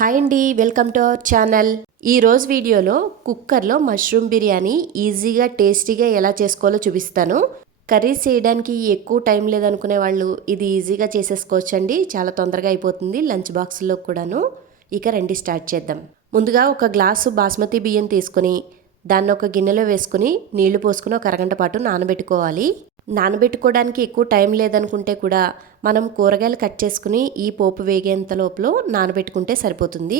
Hi అండి, welcome to our channel. ఈరోజు వీడియోలో కుక్కర్లో మష్రూమ్ బిర్యానీ ఈజీగా టేస్టీగా ఎలా చేసుకోవాలో చూపిస్తాను. కర్రీస్ చేయడానికి ఎక్కువ టైం లేదనుకునే వాళ్ళు ఇది ఈజీగా చేసేసుకోవచ్చండి. చాలా తొందరగా అయిపోతుంది లంచ్ బాక్స్లో కూడాను. ఇక రండి స్టార్ట్ చేద్దాం. ముందుగా ఒక గ్లాసు బాస్మతి బియ్యం తీసుకుని దాన్ని ఒక గిన్నెలో వేసుకుని నీళ్లు పోసుకుని ఒక అరగంట పాటు నానబెట్టుకోవాలి. నానబెట్టుకోవడానికి ఎక్కువ టైం లేదనుకుంటే కూడా మనం కూరగాయలు కట్ చేసుకుని ఈ పోపు వేగేంత లోపల నానబెట్టుకుంటే సరిపోతుంది.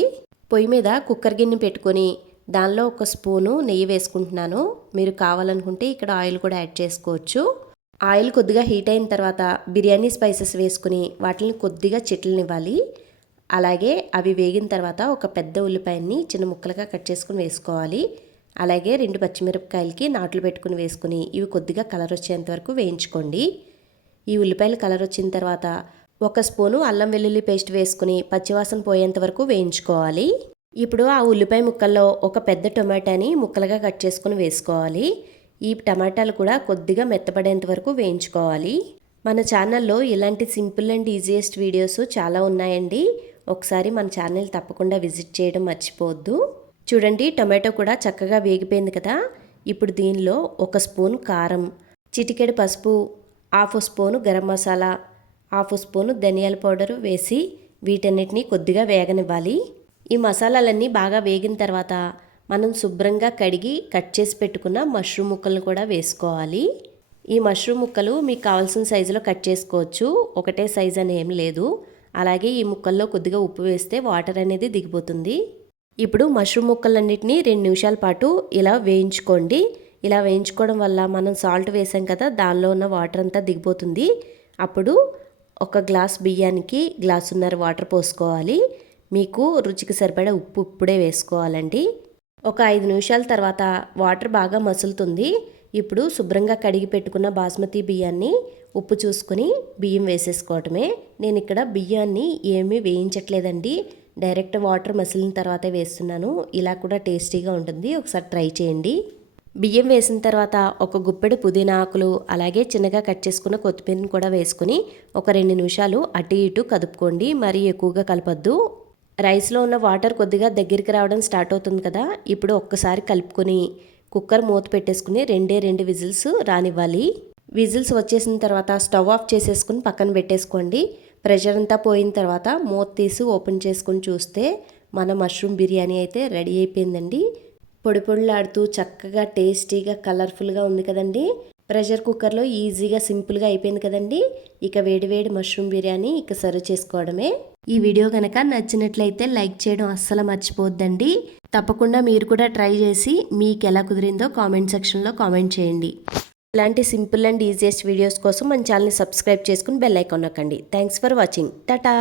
పొయ్యి మీద కుక్కర్ గిన్నె పెట్టుకొని దానిలో ఒక స్పూను నెయ్యి వేసుకుంటున్నాను. మీరు కావాలనుకుంటే ఇక్కడ ఆయిల్ కూడా యాడ్ చేసుకోవచ్చు. ఆయిల్ కొద్దిగా హీట్ అయిన తర్వాత బిర్యానీ స్పైసెస్ వేసుకుని వాటిని కొద్దిగా చిట్లనివ్వాలి. అలాగే అవి వేగిన తర్వాత ఒక పెద్ద ఉల్లిపాయని చిన్న ముక్కలుగా కట్ చేసుకుని వేసుకోవాలి. అలాగే 2 పచ్చిమిరపకాయలకి నాట్లు పెట్టుకుని వేసుకుని ఇవి కొద్దిగా కలర్ వచ్చేంత వరకు వేయించుకోండి. ఈ ఉల్లిపాయలు కలర్ వచ్చిన తర్వాత ఒక స్పూను అల్లం వెల్లుల్లి పేస్ట్ వేసుకుని పచ్చివాసన పోయేంత వరకు వేయించుకోవాలి. ఇప్పుడు ఆ ఉల్లిపాయ ముక్కల్లో ఒక పెద్ద టొమాటోని ముక్కలుగా కట్ చేసుకుని వేసుకోవాలి. ఈ టమాటాలు కూడా కొద్దిగా మెత్తపడేంత వరకు వేయించుకోవాలి. మన ఛానల్లో ఇలాంటి సింపుల్ అండ్ ఈజియెస్ట్ వీడియోస్ చాలా ఉన్నాయండి. ఒకసారి మన ఛానల్ తప్పకుండా విజిట్ చేయడం మర్చిపోవద్దు. చూడండి, టొమాటో కూడా చక్కగా వేగిపోయింది కదా. ఇప్పుడు దీనిలో ఒక స్పూన్ కారం, చిటికెడు పసుపు, half spoon garam masala, half spoon ధనియాల పౌడరు వేసి వీటన్నిటిని కొద్దిగా వేగనివ్వాలి. ఈ మసాలాలన్నీ బాగా వేగిన తర్వాత మనం శుభ్రంగా కడిగి కట్ చేసి పెట్టుకున్న మష్రూమ్ ముక్కలను కూడా వేసుకోవాలి. ఈ మష్రూమ్ ముక్కలు మీకు కావాల్సిన సైజులో కట్ చేసుకోవచ్చు. ఒకటే సైజు అని ఏం లేదు. అలాగే ఈ ముక్కల్లో కొద్దిగా ఉప్పు వేస్తే వాటర్ అనేది దిగిపోతుంది. ఇప్పుడు మష్రూమ్ ముక్కలన్నిటిని 2 నిమిషాల పాటు ఇలా వేయించుకోండి. ఇలా వేయించుకోవడం వల్ల మనం సాల్ట్ వేసాం కదా, దానిలో ఉన్న వాటర్ అంతా దిగిపోతుంది. అప్పుడు ఒక గ్లాస్ బియ్యానికి గ్లాసున్నర వాటర్ పోసుకోవాలి. మీకు రుచికి సరిపడా ఉప్పు ఇప్పుడే వేసుకోవాలండి. ఒక 5 నిమిషాల తర్వాత వాటర్ బాగా మసులుతుంది. ఇప్పుడు శుభ్రంగా కడిగి పెట్టుకున్న బాస్మతి బియ్యాన్ని ఉప్పు చూసుకుని బియ్యం వేసేసుకోవటమే. నేను ఇక్కడ బియ్యాన్ని ఏమీ వేయించట్లేదండి, డైరెక్ట్ వాటర్ మసిలిన తర్వాతే వేస్తున్నాను. ఇలా కూడా టేస్టీగా ఉంటుంది, ఒకసారి ట్రై చేయండి. బియ్యం వేసిన తర్వాత ఒక గుప్పెడు పుదీనా ఆకులు అలాగే చిన్నగా కట్ చేసుకున్న కొత్తిమీరని కూడా వేసుకుని ఒక 2 నిమిషాలు అటు ఇటు కదుపుకోండి. మరీ ఎక్కువగా కలపొద్దు. రైస్లో ఉన్న వాటర్ కొద్దిగా దగ్గరికి రావడం స్టార్ట్ అవుతుంది కదా. ఇప్పుడు ఒక్కసారి కలుపుకొని కుక్కర్ మూత పెట్టేసుకుని 2 విజిల్స్ రానివ్వాలి. విజిల్స్ వచ్చేసిన తర్వాత స్టవ్ ఆఫ్ చేసేసుకుని పక్కన పెట్టేసుకోండి. ప్రెషర్ అంతా పోయిన తర్వాత మూత తీసి ఓపెన్ చేసుకుని చూస్తే మన మష్రూమ్ బిర్యానీ అయితే రెడీ అయిపోయిందండి. పొడి పొడిలాడుతూ చక్కగా టేస్టీగా కలర్ఫుల్గా ఉంది కదండి. ప్రెషర్ కుక్కర్లో ఈజీగా సింపుల్గా అయిపోయింది కదండి. ఇక వేడివేడి మష్రూమ్ బిర్యానీ ఇక సర్వ్ చేసుకోవడమే. ఈ వీడియో కనుక నచ్చినట్లయితే లైక్ చేయడం అస్సలు మర్చిపోవద్దండి. తప్పకుండా మీరు కూడా ట్రై చేసి మీకు ఎలా కుదిరిందో కామెంట్ సెక్షన్లో కామెంట్ చేయండి. ఇలాంటి సింపుల్ అండ్ ఈజియెస్ట్ వీడియోస్ కోసం మన ఛానల్ని సబ్స్క్రైబ్ చేసుకుని బెల్ ఐకాన్ నొక్కండి. Thanks for watching. టాటా.